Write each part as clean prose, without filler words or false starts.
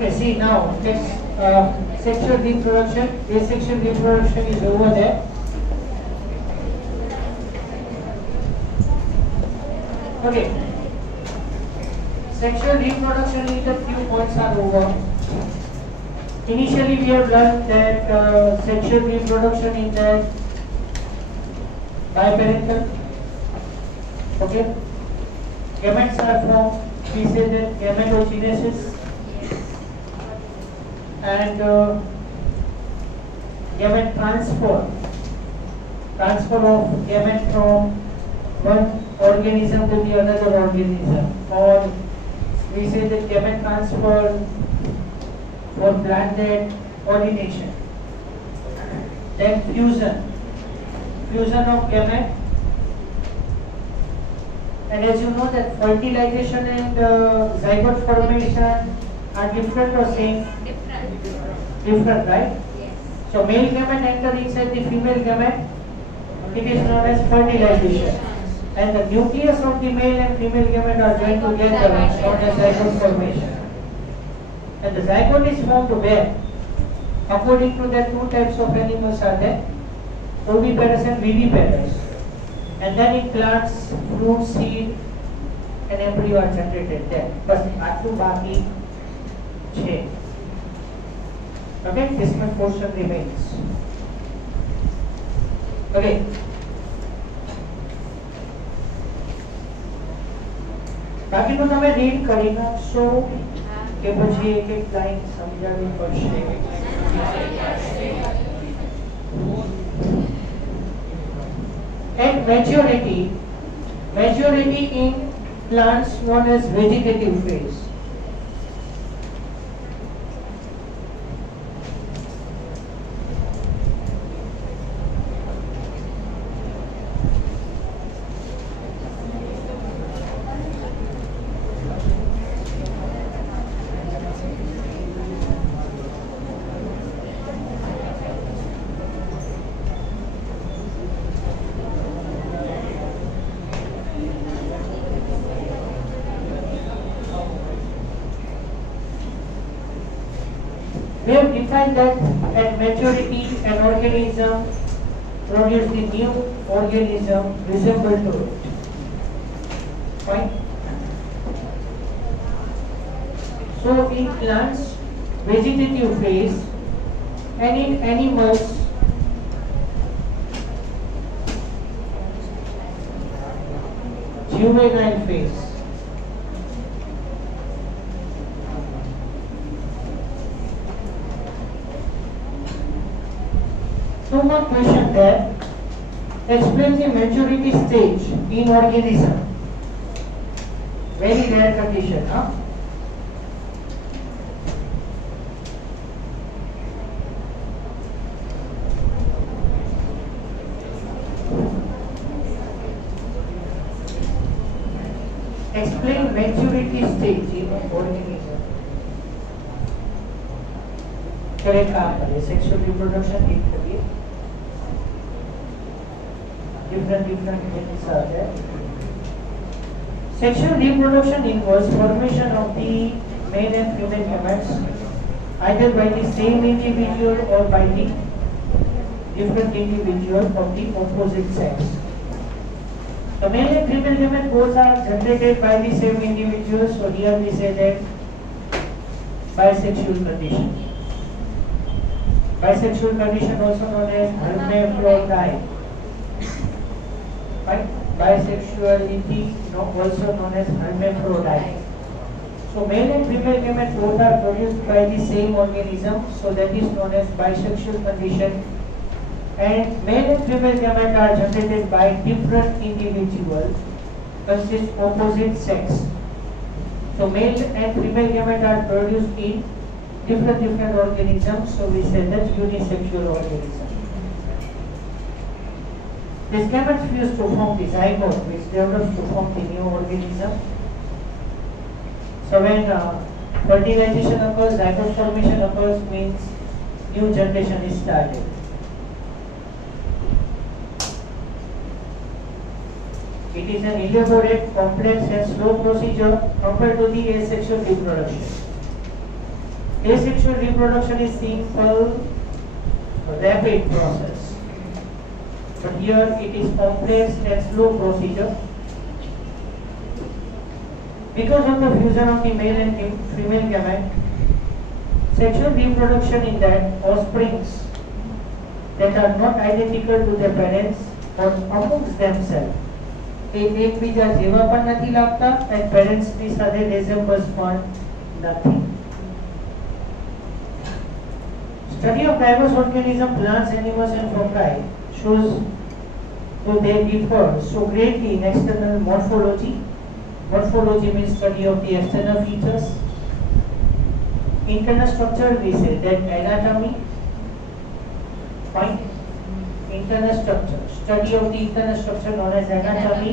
Okay, see now, next sexual reproduction. Asexual reproduction is over there. Okay. Sexual reproduction in the few points are over. Initially, we have learned that sexual reproduction in that biparental. Okay. Gametes are formed. We say that gametogenesis and gamete transfer of gamete from one organism to the another organism, or we say that gamete transfer for planted pollination. Then fusion of gamete. And as you know that fertilization and zygote formation are different or same? Different, right? Yes. So male gamete enter inside the female gamete. It is known as fertilization. And the nucleus of the male and female gamete are joined together, known as zygote formation. And the zygote is formed where? According to that, two types of animals are there, oviparous and viviparous. And then in plants, fruit, seed and embryo are generated there. But आटलू बाकी छे. Okay, this much portion remains. Okay. बाकी तो તમે read કરી નાખશો કે પછી એક એક લાઈન સમજાવવી પડશે. At maturity in plants known as vegetative phase. We have defined that at maturity an organism produces the new organism visible to it. Fine. So in plants, vegetative phase, and in animals, juvenile phase. So one question there. Explain the maturity stage in organism. Very rare condition, huh? Explain maturity stage in organism. Correct answer. Sexual reproduction in the different methods are there. Sexual reproduction involves formation of the male and female gametes either by the same individual or by the different individual of the opposite sex. The male and female gamete both are generated by the same individual, so here we say that bisexual condition. Bisexual condition also known as hermaphrodite. Right? Bisexuality also known as hermaphrodite. So male and female gametes both are produced by the same organism, so that is known as bisexual condition. And male and female gametes are generated by different individuals, consist opposite sex. So male and female gametes are produced in different organisms, so we say that unisexual organism. These gametes fuse to form the zygote, which develops to form the new organism. So when fertilization occurs, zygote formation occurs, means new generation is started. It is an elaborate, complex and slow procedure compared to the asexual reproduction. Asexual reproduction is simple, rapid process. But here it is complex and slow procedure. Because of the fusion of the male and female gamete, sexual reproduction in that offsprings that are not identical to their parents or amongst themselves. એકબીજા જેવા પણ નથી લાગતા and parents ની સાથે resembles પણ નથી. Study of diverse organisms, plants, animals and fungi shows that they differ so greatly in external morphology. Morphology means study of the external features. Internal structure, we say that anatomy. Fine. Internal structure, study of the internal structure known as anatomy,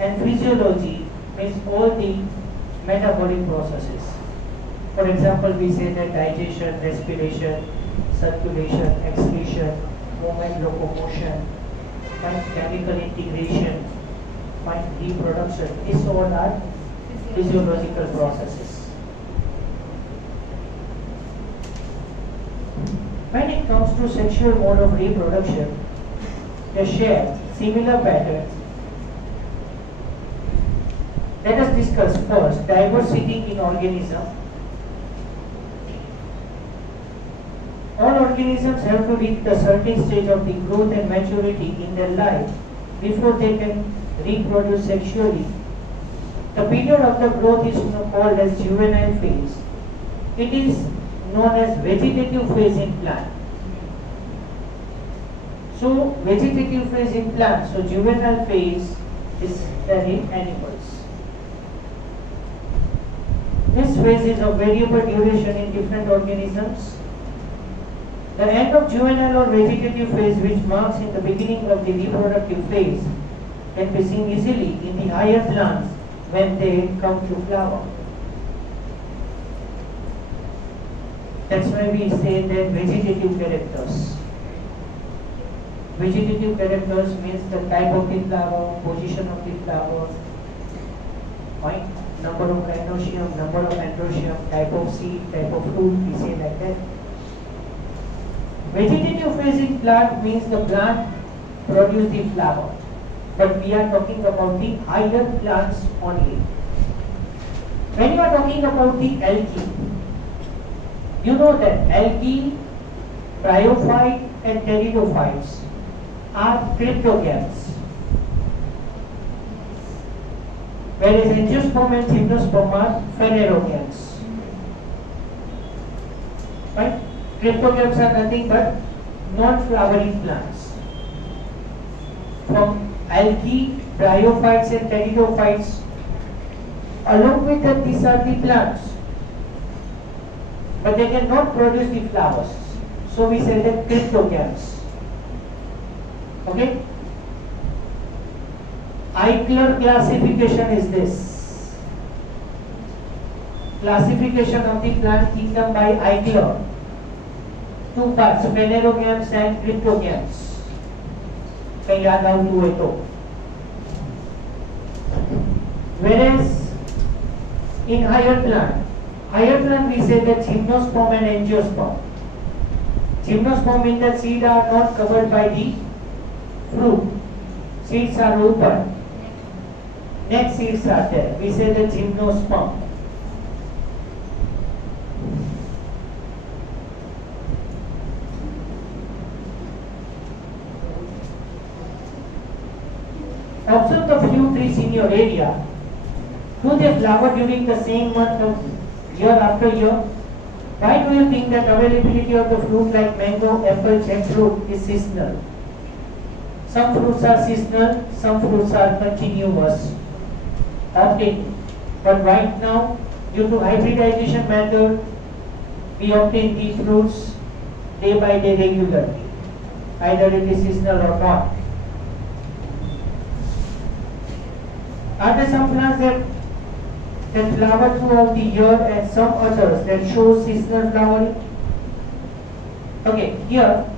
and physiology means all the metabolic processes. For example, we say that digestion, respiration, circulation, excretion, movement, locomotion, and chemical integration, and reproduction. These all are physiological processes. When it comes to sexual mode of reproduction, they share similar patterns. Let us discuss first diversity in organism. All organisms have to reach a certain stage of the growth and maturity in their life before they can reproduce sexually. The period of the growth is called as juvenile phase. It is known as vegetative phase in plant. So vegetative phase in plants, so juvenile phase is there in animals. This phase is of variable duration in different organisms. The end of juvenile or vegetative phase, which marks in the beginning of the reproductive phase, can be seen easily in the higher plants when they come to flower. That's why we say that vegetative characters. Vegetative characters means the type of the flower, position of the flower, point, number of gynoecium, number of androecium, type of seed, type of fruit, we say like that. Vegetative phase in plant means the plant produce the flower, but we are talking about the higher plants only. When you are talking about the algae, you know that algae, bryophyte and pteridophytes are cryptogams, whereas angiosperm and gymnosperm are phanerogams. Right? Cryptogams are nothing but non-flowering plants. From algae, bryophytes and pteridophytes, along with that these are the plants, but they cannot produce the flowers. So we say that cryptogams. Okay? Eichler classification is this. Classification of the plant kingdom by Eichler. Two parts, phanerogams and cryptogams. Kaya yaad આવતું હોય તો. Whereas in higher plant we say that gymnosperm and angiosperm. Gymnosperm means that seeds are not covered by the fruit. Seeds are open. Next seeds are there. We say the gymnosperm. Observe the few trees in your area. Do they flower during the same month of year after year? Why do you think that availability of the fruit like mango, apple, jackfruit is seasonal? Some fruits are seasonal, some fruits are continuous, obtained. But right now, due to hybridization method, we obtain these fruits day by day regularly, either it is seasonal or not. Are there some plants that flower throughout the year and some others that show seasonal flowering? Okay, here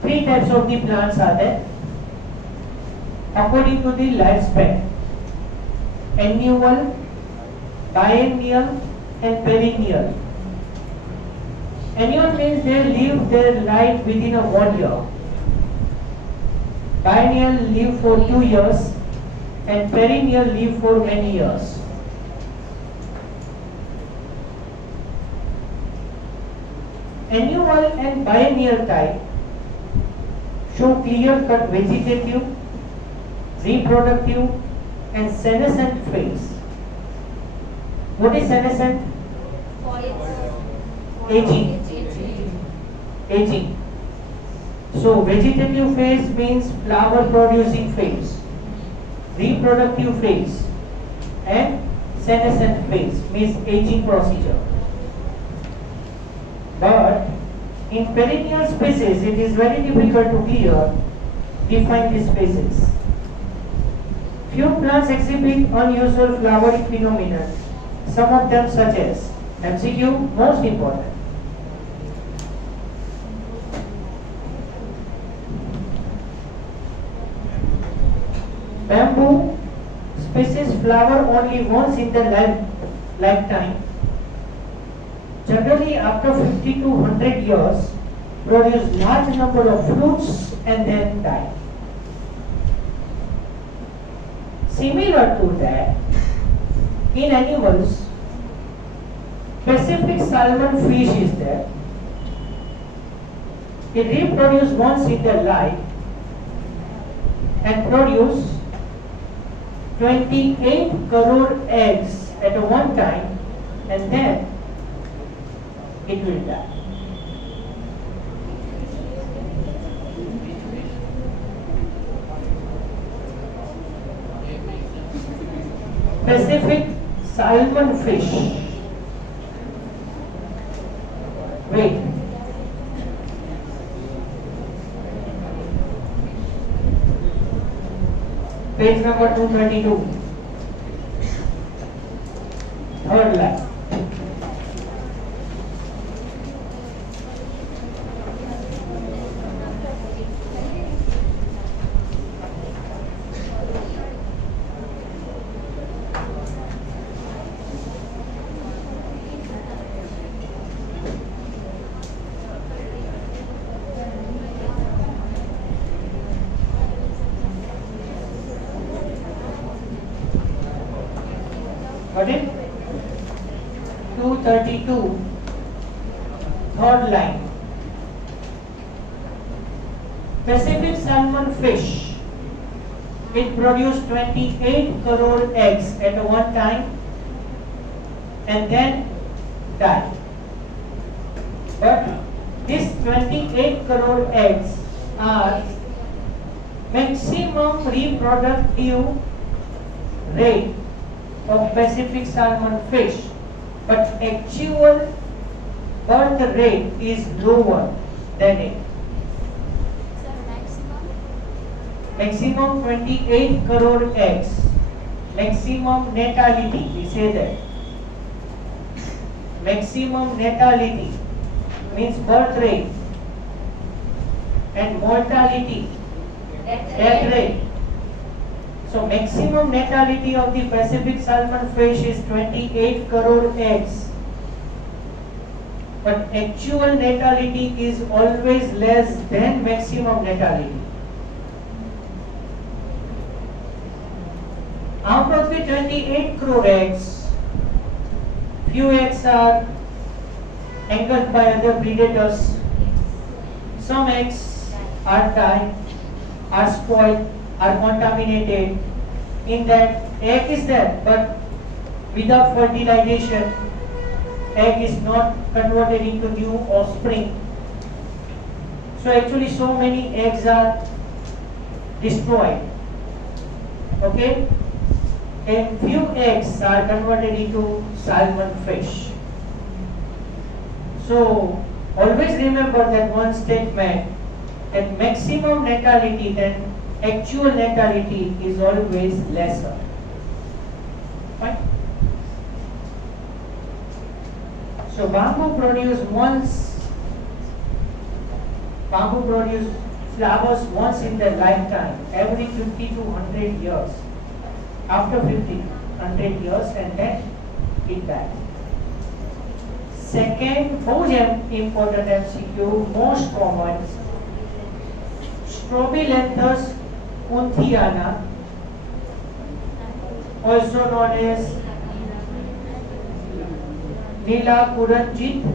three types of the plants are there according to the lifespan: annual, biennial and perennial. Annual means they live their life within a 1 year. Biennial live for 2 years and perennial live for many years. Annual and biennial type show clear-cut vegetative, reproductive and senescent phase. What is senescent? Aging. Aging. So vegetative phase means flower producing phase, reproductive phase and senescent phase means aging procedure. But in perennial species it is very difficult to define these phases. Few plants exhibit unusual flowering phenomena, some of them such as MCQ, most important. Bamboo species flower only once in their lifetime. Generally after 50 to 100 years, produce large number of fruits and then die. Similar to that, in animals, Pacific salmon fish is there. It reproduces once in their life and produce 28 crore eggs at one time and then it will die. Pacific salmon fish. Wait. Page number 232. Third line. Got it? 232, third line. Pacific salmon fish, it produces 28 crore eggs at one time and then die. But these 28 crore eggs are maximum reproductive rate of Pacific salmon fish, but actual birth rate is lower than it. Maximum 28 crore eggs, maximum natality, we say that. Maximum natality means birth rate and mortality, death rate. So maximum natality of the Pacific salmon fish is 28 crore eggs. But actual natality is always less than maximum natality. Out of the 28 crore eggs, few eggs are engulfed by other predators. Some eggs are died, are spoiled, are contaminated. In that, egg is there, but without fertilization, egg is not converted into new offspring. So actually so many eggs are destroyed. Okay? And few eggs are converted into salmon fish. So always remember that one statement, that maximum natality than actual natality is always lesser. Fine? So bamboo produce flowers once in their lifetime, every 50 to 100 years. After 50, 100 years and then it dies. Second, most important MCQ, most common, Strobilenthus unthiana, also known as Nila Kuranjit,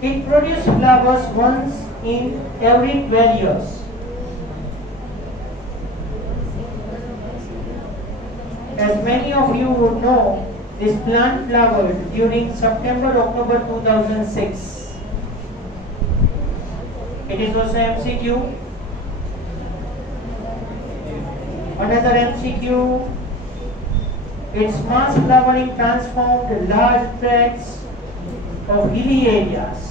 it produces flowers once in every 12 years. As many of you would know, this plant flowered during September-October 2006. It is also MCQ. Another MCQ, its mass flowering transformed large tracts of hilly areas.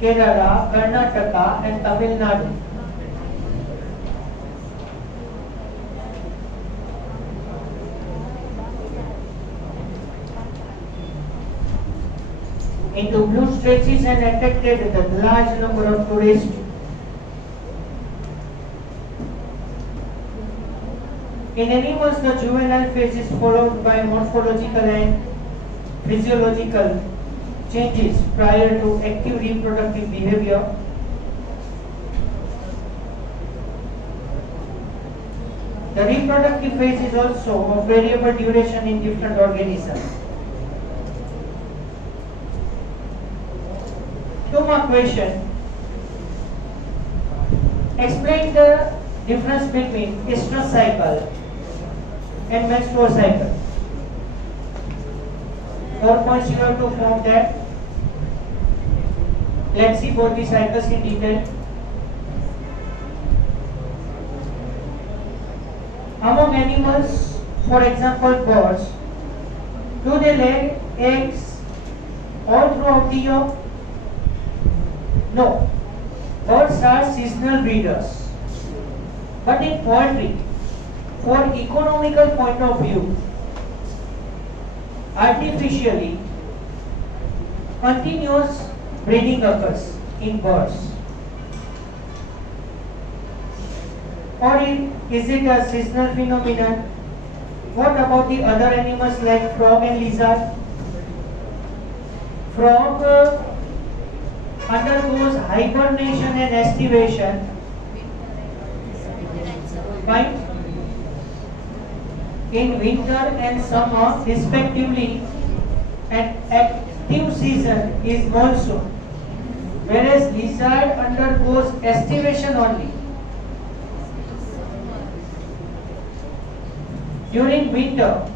Kerala, Karnataka and Tamil Nadu. Into blue stretches and attracted a large number of tourists. In animals, the juvenile phase is followed by morphological and physiological changes prior to active reproductive behavior. The reproductive phase is also of variable duration in different organisms. 2 more questions. Explain the difference between estrous cycle and menstrual cycle. 4 points you have to form that. Let's see both the cycles in detail. Among animals, for example birds, do they lay eggs all throughout the year? No. Birds are seasonal breeders. But in poultry, for economical point of view, artificially, continuous breeding occurs in birds. Or is it a seasonal phenomenon? What about the other animals like frog and lizard? Frog undergoes hibernation and estivation. Fine. In winter and summer respectively, and active season is monsoon, whereas lizard undergoes estivation only. During winter,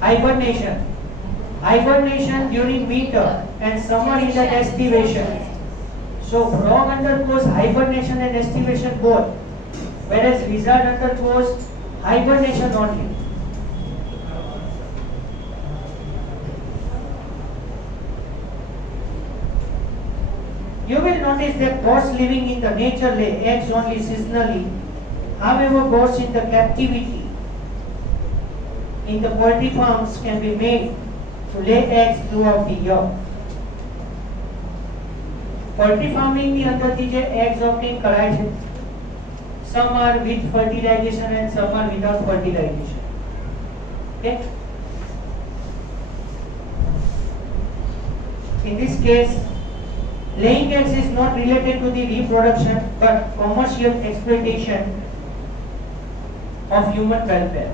hibernation. Hibernation during winter and summer is at estivation. So frog undergoes hibernation and estivation both, whereas lizard undergoes hibernation only. You will notice that birds living in the nature lay eggs only seasonally. However, birds in the captivity in the poultry farms can be made to lay eggs throughout the year. Poultry farming ની અંદરથી જે eggs obtain કરાય છે, some are with fertilization and some are without fertilization. Okay? In this case, laying eggs is not related to the reproduction but commercial exploitation of human welfare.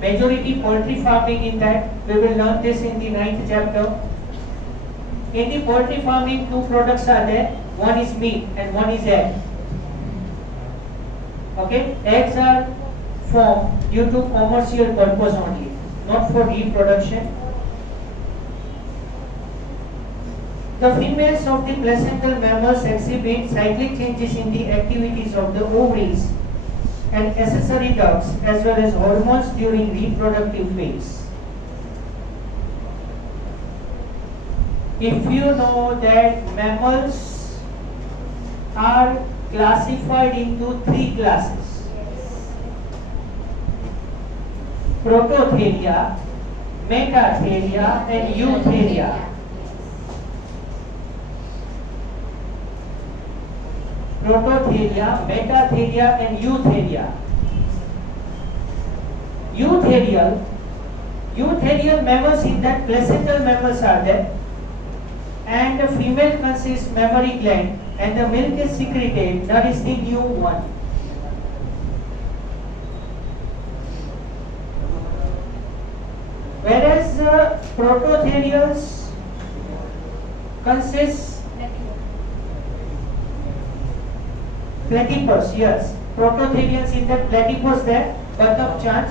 Majority poultry farming in that, we will learn this in the 9th chapter. In the poultry farming, 2 products are there. One is meat and one is egg. Okay, eggs are formed due to commercial purpose only, not for reproduction. The females of the placental mammals exhibit cyclic changes in the activities of the ovaries and accessory ducts as well as hormones during reproductive phase. If you know that mammals are classified into 3 classes: Prototheria, metatheria and eutheria. Prototheria, metatheria and eutheria. Eutherial mammals, in that placental mammals are there, and the female consists mammary gland and the milk is secreted, nourish the new one. Whereas prototherials consist platypus, yes. Prototherians in that platypus there, birth of change.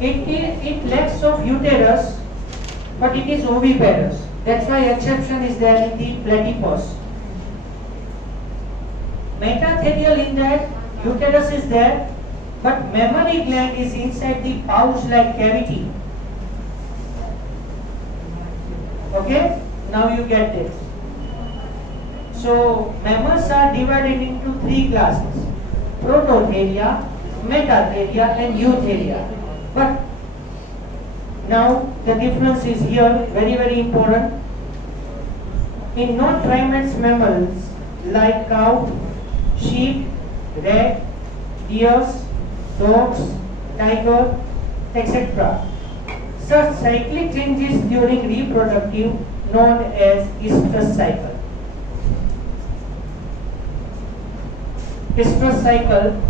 It lacks of uterus, but it is oviparous. That's why exception is there in the platypus. Metatherial, in that uterus is there, but mammary gland is inside the pouch-like cavity. Okay? Now you get this. So mammals are divided into three classes: prototheria, metatheria and eutheria. But now the difference is here, very very important. In non-primates mammals like cow, sheep, rat, deers, dogs, tiger, etc., such cyclic changes during reproductive known as estrus cycle. Estrus cycle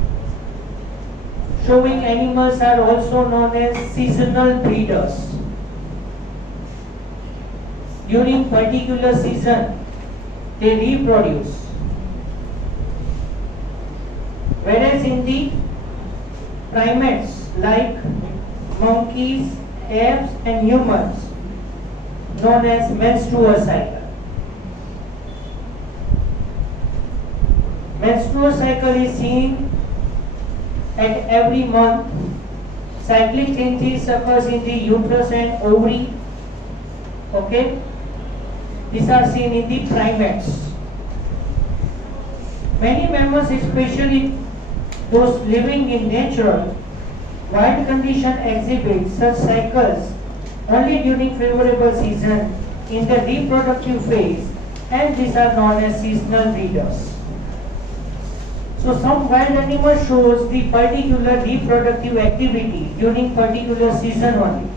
showing animals are also known as seasonal breeders. During particular season, they reproduce. Whereas in the primates like monkeys, apes and humans, known as menstrual cycle. Menstrual cycle is seen at every month. Cyclic changes occurs in the uterus and ovary. Okay, these are seen in the primates. Many mammals, especially those living in natural wild condition, exhibit such cycles only during favorable season in the reproductive phase, and these are known as seasonal breeders. So some wild animal shows the particular reproductive activity during particular season only,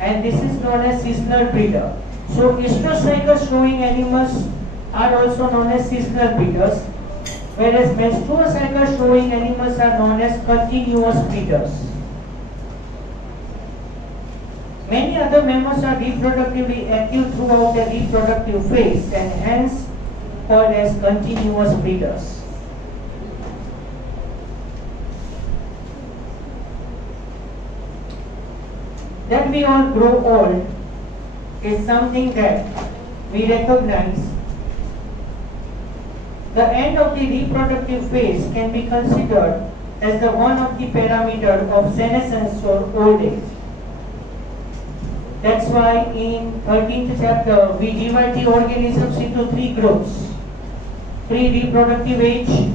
and this is known as seasonal breeder. So estrus cycle showing animals are also known as seasonal breeders, whereas menstrual cycle showing animals are known as continuous breeders. Many other mammals are reproductively active throughout the reproductive phase and hence called as continuous breeders. That we all grow old is something that we recognize. The end of the reproductive phase can be considered as the one of the parameter of senescence or old age. That's why in 13th chapter we divide the organisms into three groups. Pre-reproductive age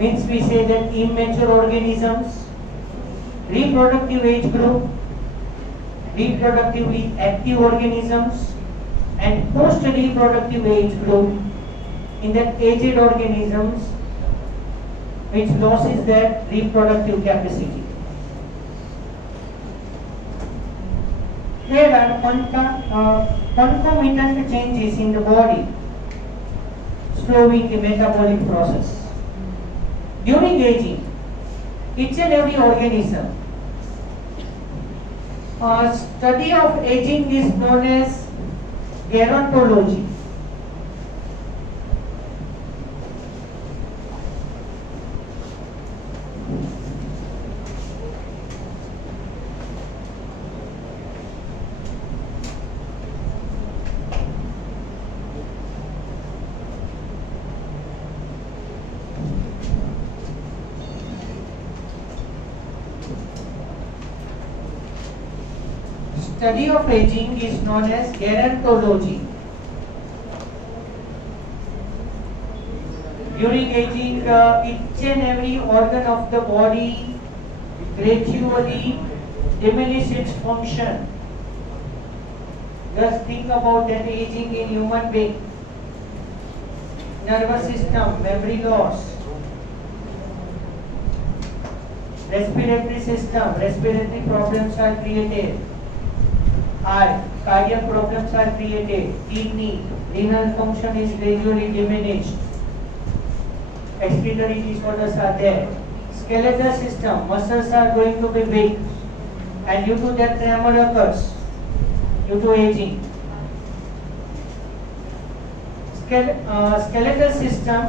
means we say that immature organisms. Reproductive age group, reproductively active organisms, and post-reproductive age group, in that aged organisms which loses their reproductive capacity. There are concomitant changes in the body slowing the metabolic process. During aging, each and every organism, study of aging is known as gerontology. Study of aging is known as gerontology. During aging, each and every organ of the body gradually diminish its function. Just think about that aging in human being. Nervous system, memory loss, respiratory system, respiratory problems are created, heart, cardiac problems are created, kidney, renal function is gradually diminished, excretory disorders are there, skeletal system, muscles are going to be weak, and due to that tremor occurs, due to aging. Skeletal system,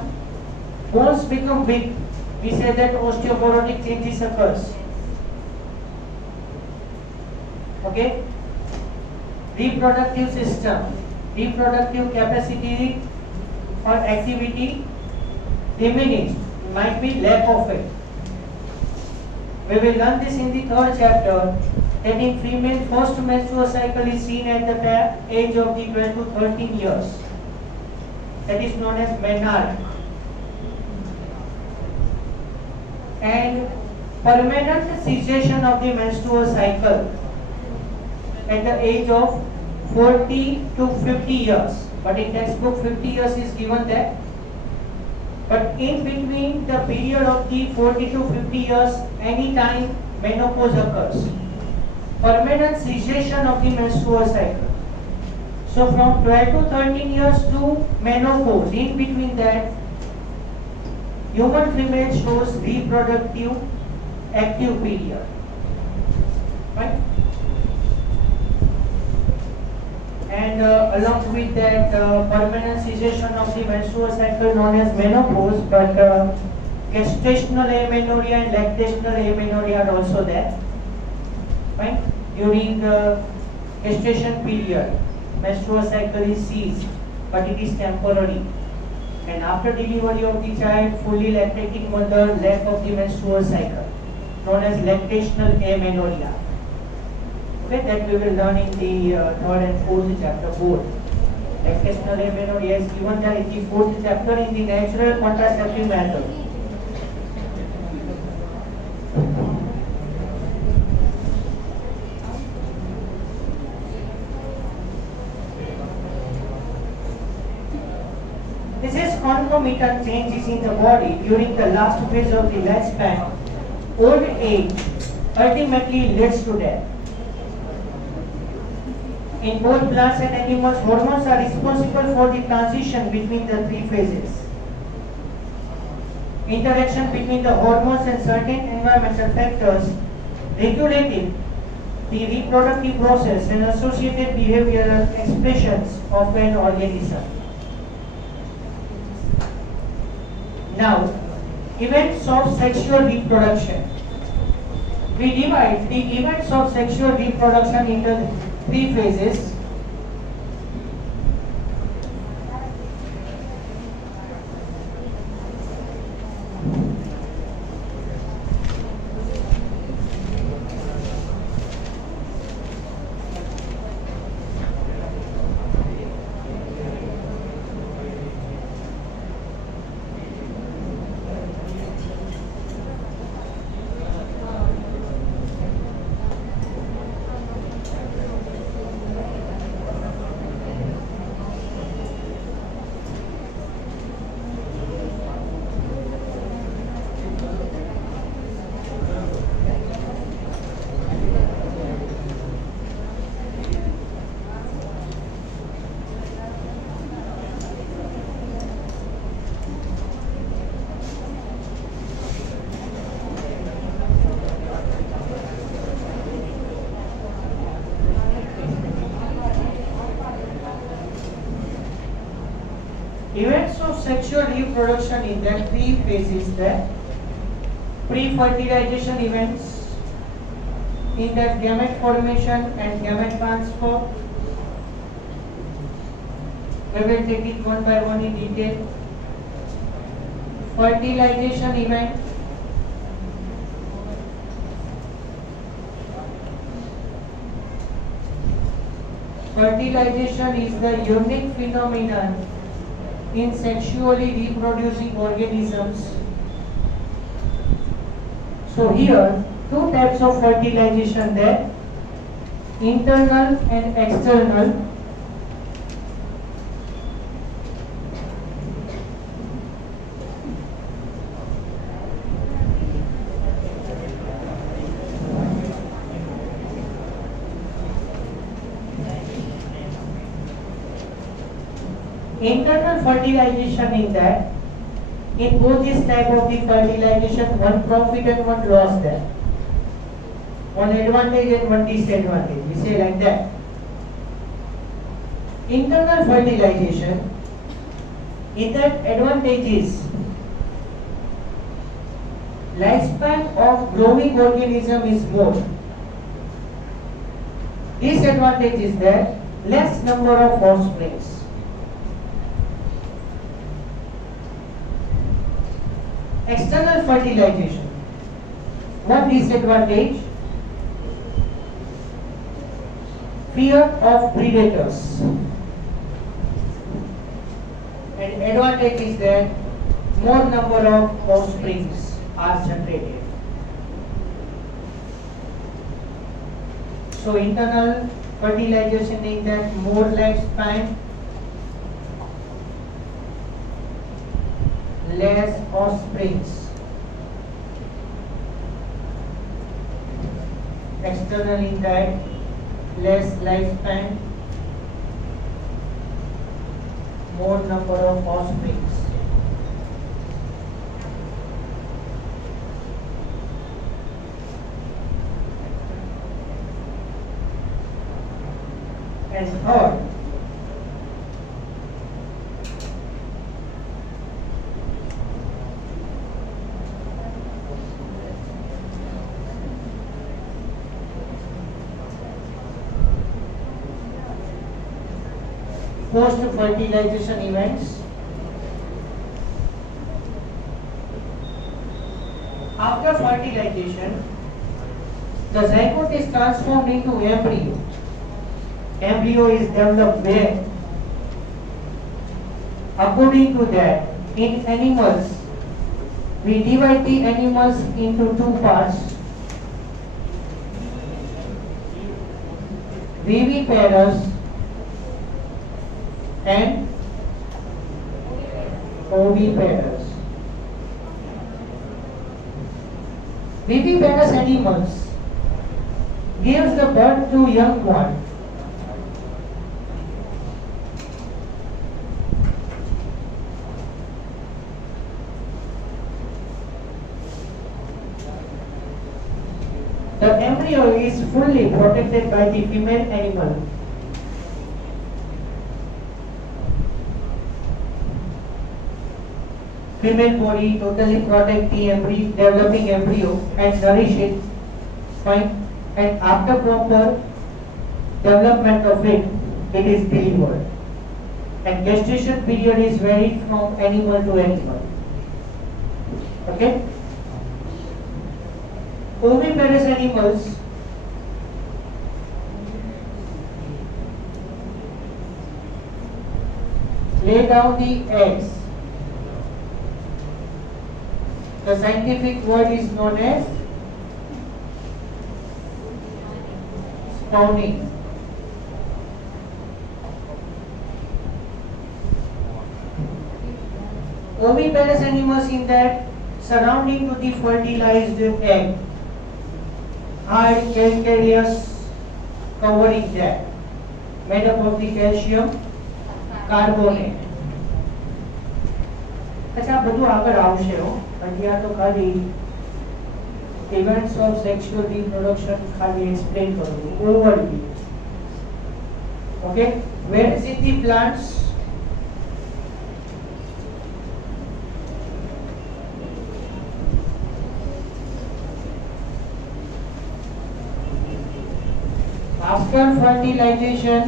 bones become weak. We say that osteoporotic changes occurs. Okay. Reproductive system, reproductive capacity or activity diminished. Might be lack of it. We will learn this in the third chapter. That in female, first menstrual cycle is seen at the age of the 12 to 13 years. That is known as menarche. And permanent cessation of the menstrual cycle at the age of 40 to 50 years. But in textbook 50 years is given there. But in between the period of the 40 to 50 years, any time menopause occurs. Permanent cessation of the menstrual cycle. So from 12 to 13 years to menopause, in between that, human female shows reproductive active period. Right? And along with that, permanent cessation of the menstrual cycle known as menopause, but gestational amenorrhea and lactational amenorrhea are also there. Right? During the gestation period, menstrual cycle is ceased, but it is temporary. And after delivery of the child, fully lactating mother, lack of the menstrual cycle, known as lactational amenorrhea. Okay, that we will learn in the third and fourth chapter both. Lactational amenorrhea is given there in the fourth chapter in the natural contraceptive method. This is concomitant changes in the body during the last phase of the lifespan. Old age ultimately leads to death. In both plants and animals, hormones are responsible for the transition between the three phases. Interaction between the hormones and certain environmental factors regulating the reproductive process and associated behavioral expressions of an organism. Now, events of sexual reproduction. We divide the events of sexual reproduction into three phases. Events of sexual reproduction in that three phases there. Pre-fertilization events, in that gamete formation and gamete transfer. We will take it one by one in detail. Fertilization event. Fertilization is the unique phenomenon in sexually reproducing organisms. So here two types of fertilization there, internal and external. Internal fertilization in that, in both this type of the fertilization, one profit and one loss there. One advantage and one disadvantage. We say like that. Internal fertilization, in that advantage is lifespan of growing organism is more. Disadvantage is that less number of offsprings. External fertilization, one disadvantage, fear of predators, and advantage is that more number of offsprings are generated. So internal fertilization is that more lifespan, less offsprings. External in that less lifespan, more number of offsprings. And third, post-fertilization events. After fertilization, the zygote is transformed into embryo. Embryo is developed where? According to that, in animals, we divide the animals into two parts. Viviparous and oviparous. Viviparous animals gives the birth to young one. The embryo is fully protected by the female animal. Female body totally protect the embryo, developing embryo and nourish it, fine. And after proper development of it, it is delivered. And gestation period is varied from animal to animal. Okay? Oviparous animals lay down the eggs. The scientific word is known as spawning. Oviparous animals in that surrounding to the fertilized egg, hard calcareous covering that, made up of the calcium carbonate. अच्छा બધું આગળ આવશે હો હજી આ તો ખાલી events of sexual reproduction ખાલી explain કરું overview. Okay, where is it the plants? After fertilization,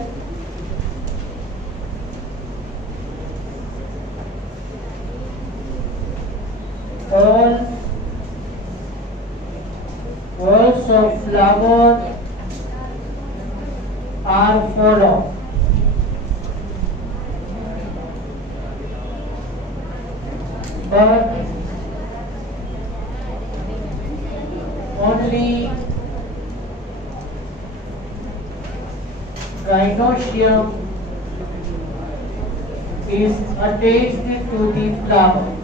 all whorls of flower are fall off. But only gynoecium is attached to the flower.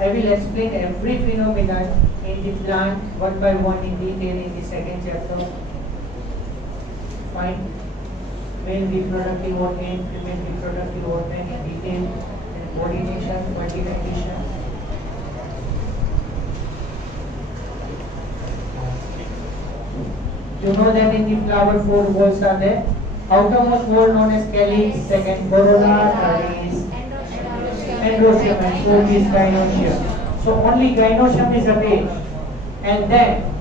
I will explain every phenomenon in the plant one by one in detail in the second chapter. Fine. Male reproductive organ, female reproductive organ in detail, and pollination, fertilization. You know that in the flower four walls are there. Outermost wall known as calyx, second corolla, third is endoecium, and fourth is gynoecium. So only gynoecium is attached, and then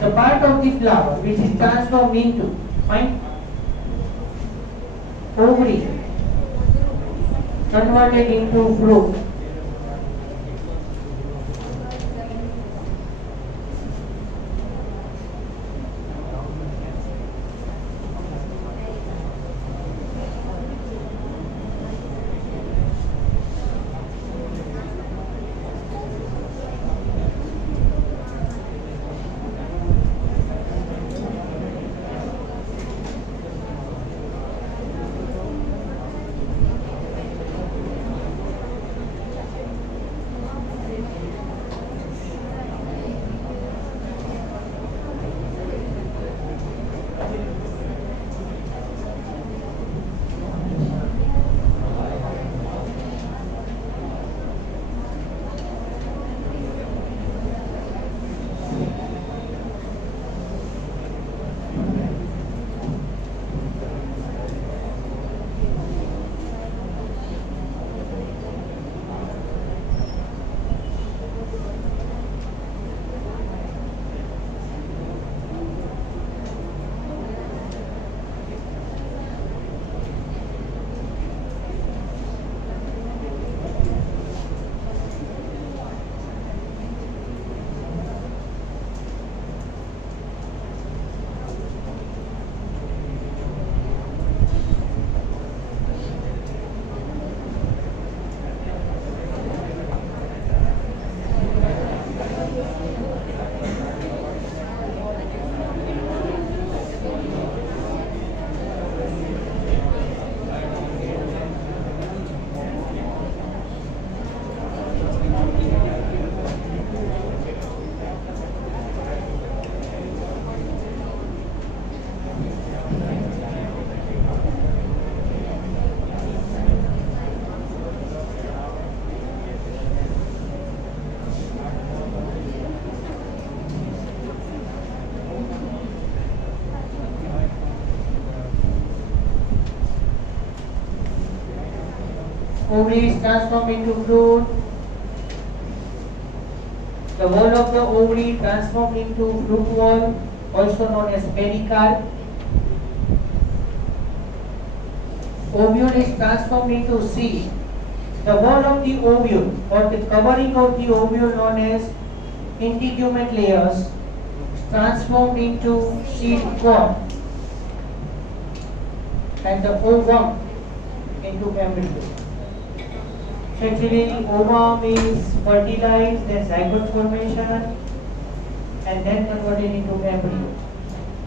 the part of the flower which is transformed into fine ovary converted into fruit. Ovary is transformed into fruit. The wall of the ovary transformed into fruit wall, also known as pericarp. Ovule is transformed into seed. The wall of the ovule or the covering of the ovule known as integument layers is transformed into seed pod, and the ovum into embryo. Actually, ovum is fertilized, then zygote formation, and then converted into embryo.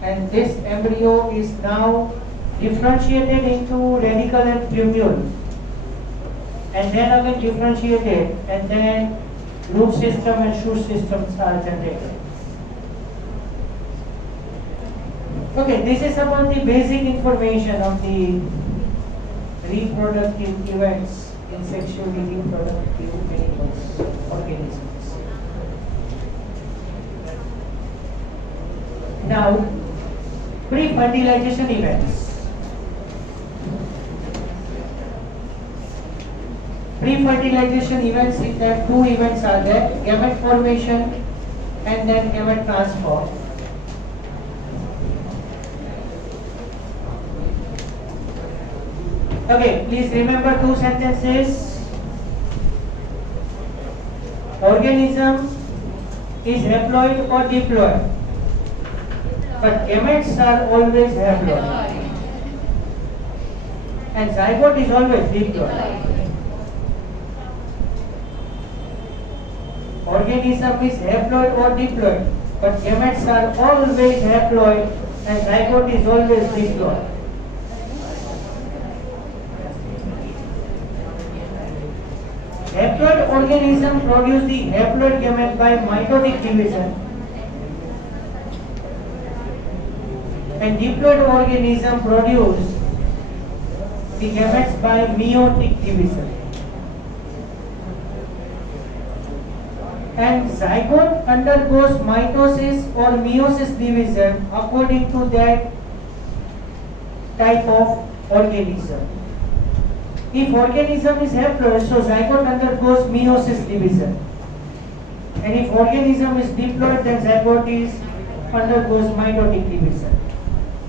And this embryo is now differentiated into radicle and plumule, and then again differentiated, and then root system and shoot systems are generated. Okay, this is about the basic information of the reproductive events in sexually reproductive animals, organisms. Now, pre-fertilization events. Pre-fertilization events, there two events are there, gamete formation and then gamete transfer. Okay, please remember two sentences. Organism is haploid or diploid, but gametes are always haploid. And zygote is always diploid. Organism is haploid or diploid, but gametes are always haploid and zygote is always diploid. Haploid organism produce the haploid gamete by mitotic division, and diploid organism produce the gametes by meiotic division. And zygote undergoes mitosis or meiosis division according to that type of organism. If organism is haploid, so zygote undergoes meiosis division. And if organism is diploid, then zygote undergoes mitotic division.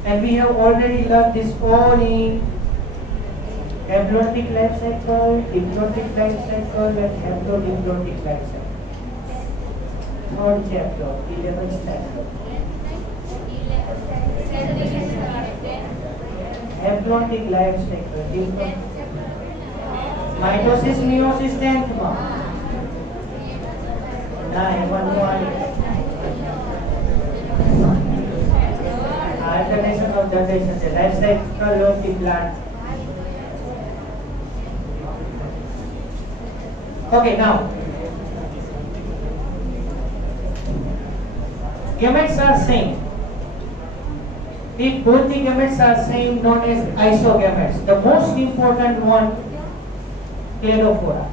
And we have already learned this all in haplontic life cycle, diplotic life cycle, and haplodiplotic life cycle. Third chapter, 11th chapter. Haplontic life cycle, mitosis, meiosis, 10th one. 9, 1 more. Alternation of generations, the life cycle of the plant. Okay, now gametes are same. If both the gametes are same, known as isogametes. The most important one, cladophora.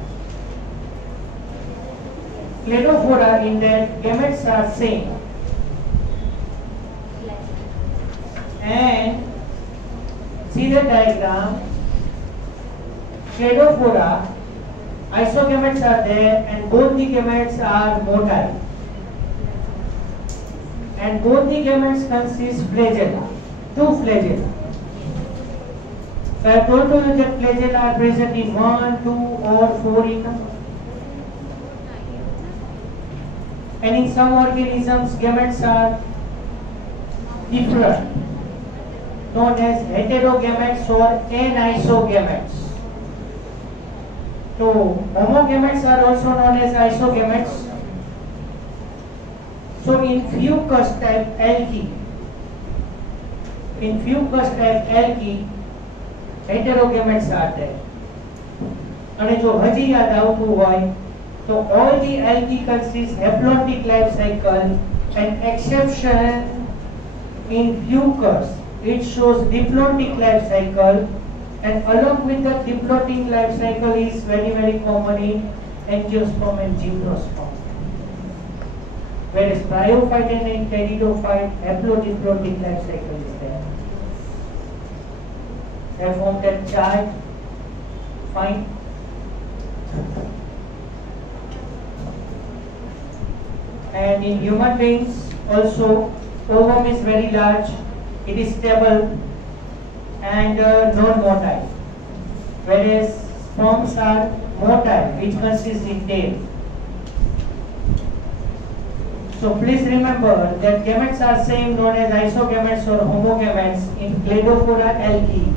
Cladophora, in that gametes are same. And see the diagram. Cladophora, isogametes are there, and both the gametes are motile. And both the gametes consist flagella, two flagella. So I have told you that flagella are present in 1, 2 or 4 in number. And in some organisms, gametes are different, known as heterogametes or anisogametes. So homogametes are also known as isogametes. So in fucus type algae, heterogametes are there. And jo haji yaad avતું hoy, so all the algae consist haplontic life cycle, and exception in fucus, it shows diplontic life cycle, and along with the diplotic life cycle is very common in angiosperm and gymnosperm. Whereas bryophyte and pteridophyte, haplodiplotic life cycle is there. I have formed that chart. Fine. And in human beings also, ovum is very large, it is stable and non-motile. Whereas sperms are motile, which consists in tail. So please remember that gametes are same, known as isogametes or homogametes in Cladophora algae.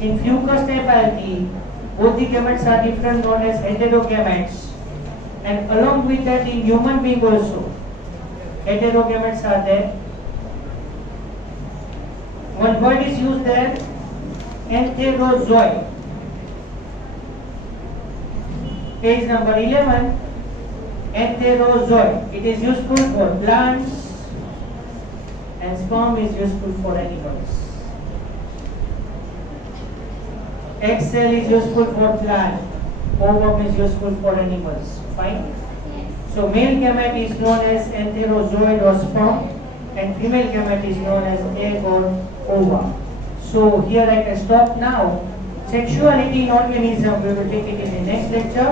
In fucus type algae, both the gametes are different, known as heterogametes. And along with that, in human being also, heterogametes are there. One word is used there, enterozoid. Page number 11. Enterozoid. It is useful for plants and sperm is useful for animals. Egg cell is useful for plant, ovum is useful for animals. Fine? So male gamete is known as enterozoid or sperm, and female gamete is known as egg or ova. So here I can stop now. Sexuality in organism, we will take it in the next lecture.